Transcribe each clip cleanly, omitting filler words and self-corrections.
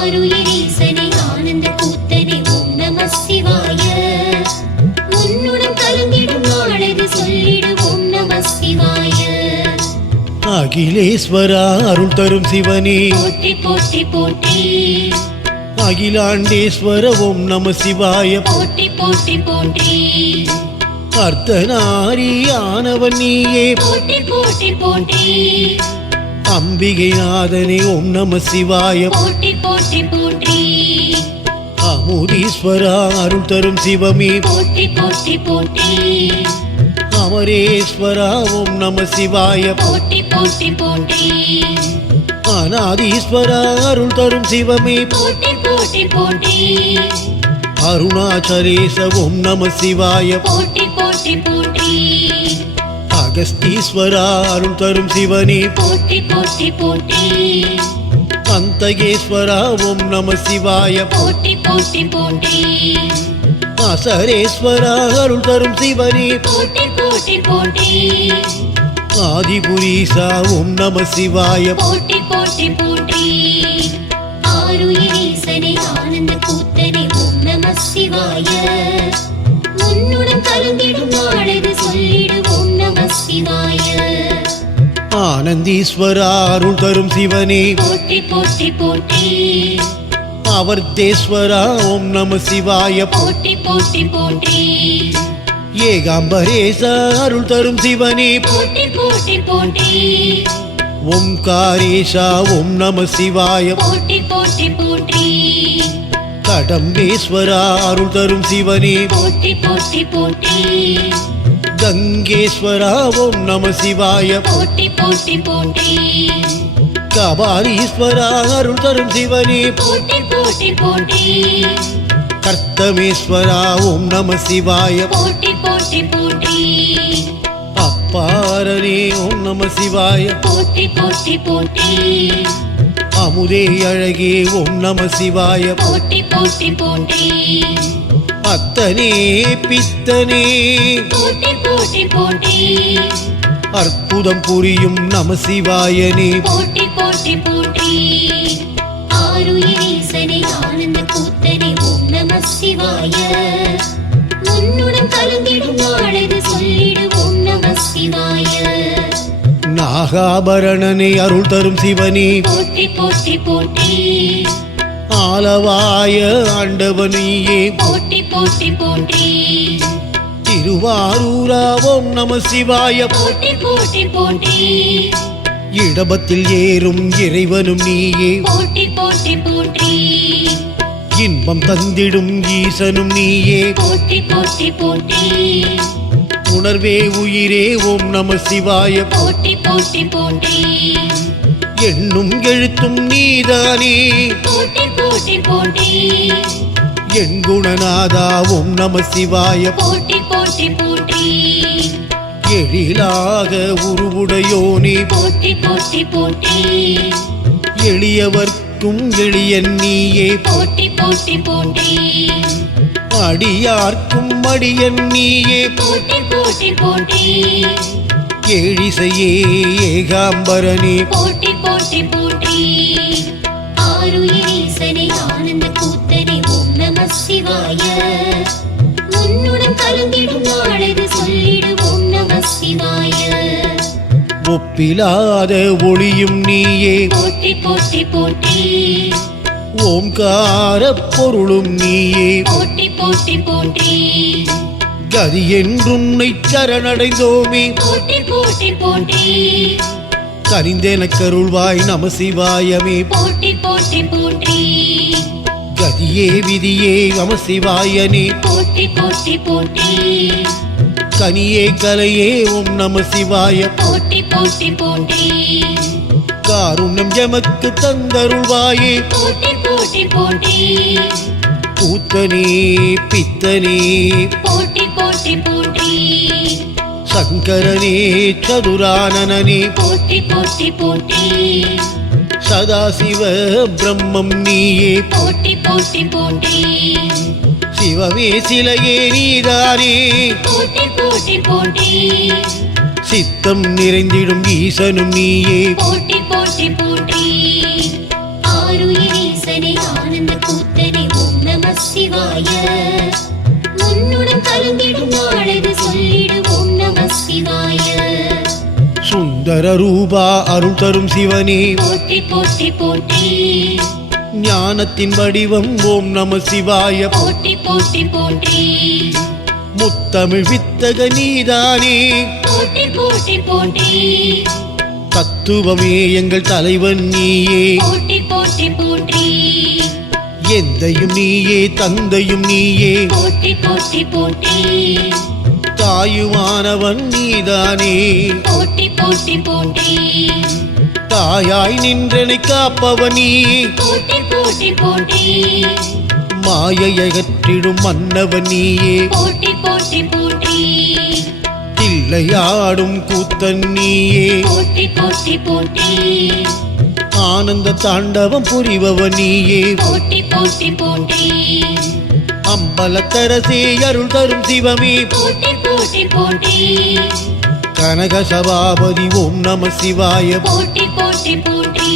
ஆருயிரீசனை ஆனந்த கூத்தனை ஓம் நம சிவாய. உன்னுடன் கலந்திடும் நாளது சொல்லிடு ஓம் நம சிவாய. அகிலேஸ்வரா அருள் தரும் சிவனே போற்றி போற்றி போற்றி. அகிலாண்டேஸ்வர ஓம் நம சிவாய. போற்றி போற்றி போற்றி. அர்த்தநாரியானவன் நீயே போற்றி போற்றி போற்றி. அம்பிகை நாதனே ஓம் நம சிவாய. போற்றி போற்றி போற்றி. அமுதீஸ்வரா அருள் தரும் சிவமே போற்றி போற்றி போற்றி. அமரேஸ்வரா ஓம் நம சிவாய. போற்றி போற்றி போற்றி. அநாதீஸ்வரா அருள் தரும் சிவமே போற்றி போற்றி போற்றி. அருணாச்சலேச ஓம் நம சிவாய. போற்றி போற்றி போற்றி. அகஸ்தீஸ்வரா அருள் தரும் சிவனே போற்றி போற்றி போற்றி. அந்தகேஸ்வரா ஓம் நம சிவாய. போற்றி போற்றி போற்றி. அசரேஸ்வரா அருள் தரும் சிவனே போற்றி போற்றி போற்றி. ஆதிபுரீசா ஓம் நம சிவாய. போற்றி போற்றி போற்றி. ஆருயிரீசனை ஆனந்த கூத்தனை ஓம் நம சிவாய. உன்னுடன் கலந்திடும் நாளது சொல்லிடு ஓம் நம சிவாய. ஆனந்தீஸ்வரா அருள் தரும் சிவனே போற்றி போற்றி போற்றி. அவர்தேஸ்வரா ஓம் நம சிவாய. போற்றி போற்றி போற்றி. ஏகாம்பரேசா அருள் தரும் சிவனே போற்றி போற்றி போற்றி. ஓம்காரேஷா ஓம் நம சிவாய. போற்றி போற்றி போற்றி. கடம்பேஸ்வரா அருள் தரும் சிவனே போற்றி போற்றி போற்றி. கங்கேஸ்வரா ஓம் நம சிவாய. போற்றி போற்றி போற்றி. கபாலீஸ்வரா அருள் தரும் சிவனே போற்றி போற்றி போற்றி. கர்த்தமேஸ்வரா ஓம் நம சிவாய. போற்றி போற்றி போற்றி. அப்பாரனே ஓம் நம சிவாய. போற்றி போற்றி போற்றி. அமுதே அழகே ஓம் நம சிவாய. போற்றி போற்றி போற்றி. அத்தனே பித்தனே போற்றி போற்றி போற்றி. அற்புதம் புரியும் நம சிவாயனே. போற்றி போற்றி போற்றி. ஆருயிரீசனை ஆனந்த கூத்தனை ஓம் நம சிவாய. உன்னுடன் கலந்திடும் நாளது சொல்லிடு ஓம் நம சிவாய. நாகாபரணனை அருள் தரும் சிவனே போற்றி போற்றி போற்றி. ஆலவாய ஆண்டவனியே போற்றி போற்றி போற்றி. திருவாரூரா ஓம் நம சிவாய. போற்றி போற்றி போற்றி. இடபத்தில் ஏறும் இறைவனும் நீயே. போற்றி போற்றி போற்றி. இன்பம் தந்திடும் ஈசனும் நீயே. போற்றி போற்றி போற்றி. உணர்வே உயிரே ஓம் நம சிவாய. போற்றி போற்றி போற்றி. எண்ணும் எழுத்தும் நீதானே. போற்றி போற்றி போற்றி. என் குணநாதா ஓம் நம சிவாய. போற்றி போற்றி போற்றி. எழிலாக உருவுடையோனே. போற்றி போற்றி போற்றி. எளியவர்க்கும் எளியன் நீயே. போற்றி போற்றி போற்றி. அடியார்க்கும் அடியன் நீயே. போற்றி போற்றி போற்றி. ஏழிசையே ஏகாம்பரனே. போற்றி போற்றி போற்றி. ஆருயிரீசனை ஆனந்த கூத்தனை ஓம் நம சிவாய. உன்னுடன் கலந்திடும் நாளது சொல்லிடு ஓம் நம சிவாய. ஒப்பிலாத ஒளியும் நீயே. போற்றி போற்றி போற்றி. ஓம்கார பொருளும் நீயே. போற்றி போற்றி போற்றி. கதி என்றுன்னை சரணடைந்தோமே. போற்றி போற்றி போற்றி. கரிந்தெனக்கருள்வாய் நம சிவாயமே. போற்றி போற்றி போற்றி. கதியே விதியே நம சிவாயனே. போற்றி போற்றி போற்றி. கனியே கலையே ஓம் நம சிவாய. போற்றி போற்றி போற்றி. காருண்யம் எமக்கு தந்தருள்வாயே. போற்றி போற்றி போற்றி. கூத்தனே பித்தனே போற்றி போற்றி போற்றி. சங்கரனே சதுரானனே. போற்றி போற்றி போற்றி. சதாசிவ பிரம்மம் நீயே. போற்றி போற்றி போற்றி. சிவமே சிலையே நீதானே. போற்றி போற்றி போற்றி. சித்தம் நிறைந்திடும் ஈசனும் நீயே. போற்றி போற்றி போற்றி. ஆருயிரீசனை ரூபா அருள் தரும் சிவனே போற்றி போற்றி போற்றி ஞானத்தின் வடிவம் ஓம் நம சிவாய போற்றி போற்றி போற்றி முத்தமிழ் வித்தக நீதானே போற்றி போற்றி போற்றி தத்துவமே எங்கள் தலைவன் நீயே போற்றி போற்றி போற்றி எந்தையும் நீயே தந்தையும் நீயே போற்றி போற்றி போற்றி தாயுமானவன் நீதானே போற்றி போற்றி போற்றி தாயாய் நின்றனை காப்பவன் நீ போற்றி போற்றி போற்றி மாயை அகற்றிடும் மன்னவன் நீயே போற்றி போற்றி போற்றி தில்லையாடும் கூத்தன் நீயே போற்றி போற்றி போற்றி ஆனந்த தாண்டவம் புரிபவன் நீயே போற்றி போற்றி போற்றி அம்பலத்தரசே அருள் தரும் சிவமே போற்றி போற்றி போற்றி கனக சபாபதி ஓம் நம சிவாய போற்றி போற்றி போற்றி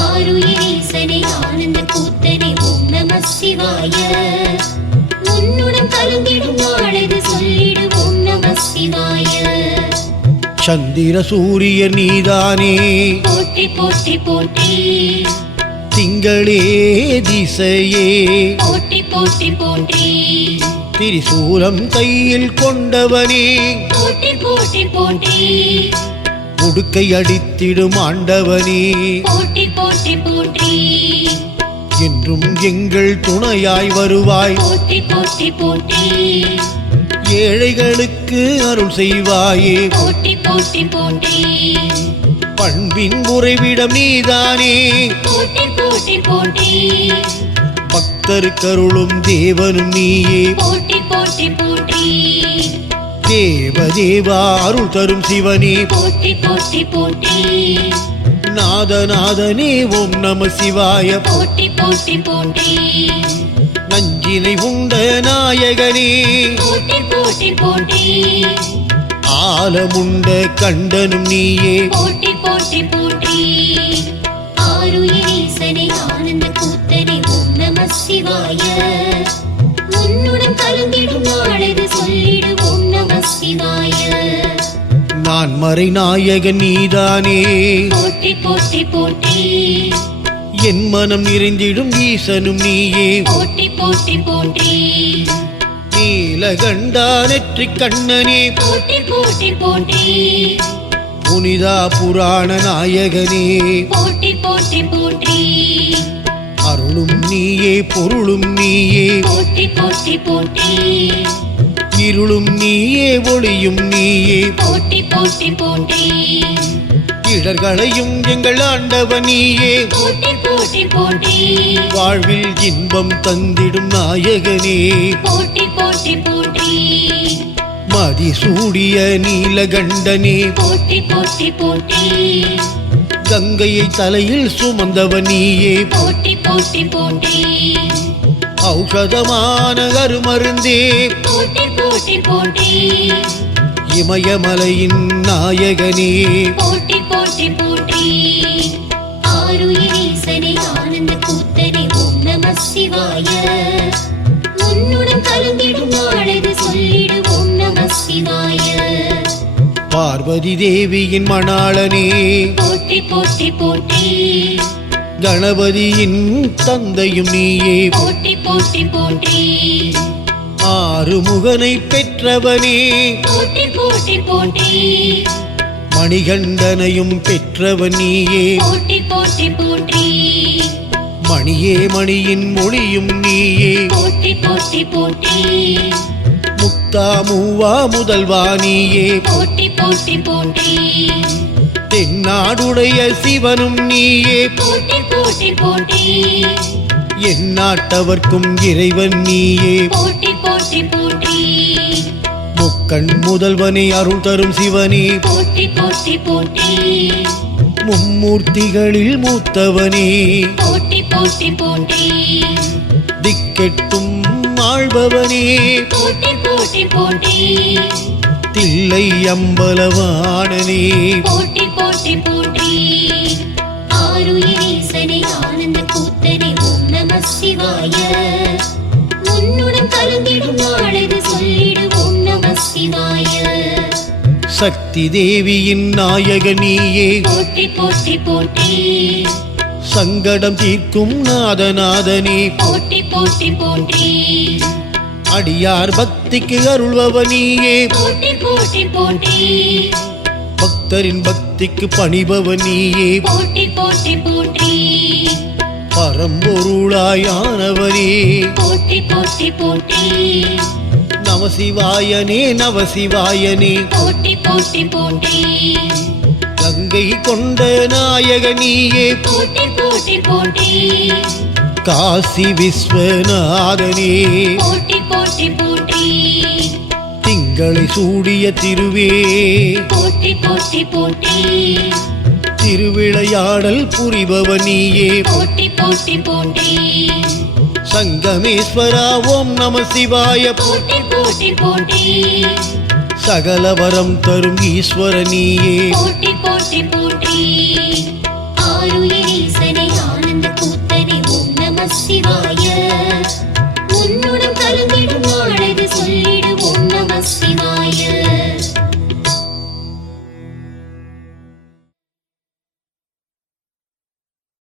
ஆருயிரீசனே ஆனந்த கூத்தனே ஓம் நம சிவாய உன்னுடன் கலந்திடும் நாளது சொல்லிடு ஓம் நம சிவாய சந்திர சூரிய நீதானே போற்றி போற்றி போற்றி திங்களே திசையே போற்றி போற்றி போற்றி திரிசூலம் கையில் கொண்டவனே போற்றி போற்றி போற்றி உடுக்கை அடித்திடும் ஆண்டவனே போற்றி போற்றி போற்றி என்றும் எங்கள் துணையாய் வருவாய் போற்றி போற்றி போற்றி ஏழைகளுக்கு அருள் செய்வாயே போற்றி போற்றி போற்றி பண்பின் உறைவிடம் நீதானே போற்றி போற்றி போற்றி பக்தருக்கருளும் தேவனும் நீயே போற்றி போற்றி போற்றி தேவதேவா அருள் தரும் சிவனே போற்றி போற்றி போற்றி நாதநாதனே ஓம் நம சிவாய போற்றி போற்றி போற்றி நஞ்சினை உண்ட நாயகனே போற்றி போற்றி போற்றி ஆலமுண்ட கண்டனும் நீயே போற்றி போற்றி போற்றி ஆருயிரீசனே ஆனந்த கூத்தனே ஓம் நம சிவாய உன்னுடன் கலந்திடும் நாளது சொல்லிடு ஓம் நம சிவாய நான் மறை நாயகன் நீதானே போற்றி போற்றி போற்றி என் மனம் நிறைந்திடும் ஈசனும் நீயே போற்றி போற்றி போற்றி நீலகண்டா நெற்றிக் கண்ணனே போற்றி போற்றி போற்றி புனிதா புராண நாயகனே போற்றி போற்றி போற்றி அருளும் நீயே பொருளும் நீயே போற்றி போற்றி போற்றி இருளும் நீயே ஒளியும் நீயே போற்றி போற்றி போற்றி இடர்களையும் எங்கள் ஆண்டவன் நீயே போற்றி போற்றி போற்றி வாழ்வில் இன்பம் தந்திடும் நாயகனே போற்றி போற்றி போற்றி மதிசூடிய நீலகண்டனே போற்றி போற்றி போற்றி கங்கையை தலையில் சுமந்தவன் நீயே போற்றி போற்றி போற்றி ஔஷதமான அருமருந்தே போற்றி போற்றி போற்றி இமயமலையின் நாயகனே போற்றி போற்றி போற்றி ஆருயிரீசனே ஆனந்த கூத்தனே ஓம் நம சிவாய உன்னுடன் கலந்திடும் நாளது சொல்லிடு ஓம் நம சிவாய பார்வதி தேவியின் மணாளனே போற்றி போற்றி போற்றி கணபதியின் தந்தையும் நீயே போற்றி போற்றி போற்றி ஆறுமுகனை பெற்றவனே போற்றி போற்றி போற்றி மணிகண்டனையும் பெற்றவன் நீயே போற்றி போற்றி போற்றி மணியே மணியின் மொழியும் நீயே போற்றி போற்றி போற்றி முக்தா மூவா முதல்வா நீயே போற்றி போற்றி போற்றி தென்னாடுடைய சிவனும் நீயே போற்றி போற்றி போற்றி எந்நாட்டவர்க்கும் இறைவன் நீயே போற்றி போற்றி போற்றி முக்கண் முதல்வனே அருள் தரும் சிவனே போற்றி போற்றி போற்றி மும்மூர்த்திகளில் மூத்தவனே போற்றி போற்றி போற்றி திக்கெட்டும் ஆள்பவனே போற்றி போற்றி போற்றி தில்லை அம்பலவாணனே போற்றி போற்றி போற்றி ஆருயிரீசனே ஆனந்த கூத்தனே ஓம் நம சிவாய உன்னுடன் கலந்திடும் நாளது சொல்லிடு ஓம் நம சிவாய சக்தி தேவியின் நாயக நீயே போற்றி போற்றி போற்றி சங்கடம் தீர்க்கும் நாதநாதனே போற்றி போற்றி போற்றி அடியார் பக்திக்கு அருள்பவனியே போற்றி போற்றி போற்றி பக்தரின் பக்திக்கு பணிபவனியே போற்றி போற்றி போற்றி பரம்பொருளாயானவனே போற்றி போற்றி போற்றி நமசிவாயனே நவசிவாயனே போற்றி போற்றி போற்றி கங்கை கொண்ட நாயக நீயே போற்றி போற்றி போற்றி காசி விஸ்வநாதனே போற்றி போற்றி போற்றி திங்களை சூடிய திருவே போற்றி போற்றி போற்றி திருவிளையாடல் புரிபவனியே போற்றி போற்றி போற்றி சங்கமேஸ்வரா ஓம் நம சிவாய போற்றி போற்றி போற்றி சகல வரம் தரும் ஈஸ்வரனியே போற்றி போற்றி போற்றி ஆருயிரீசனை ஆனந்த கூத்தனை ஓம் நம சிவாய உன்னுடன் கலந்திடும் நாளது சொல்லிடு ஓம் நம சிவாய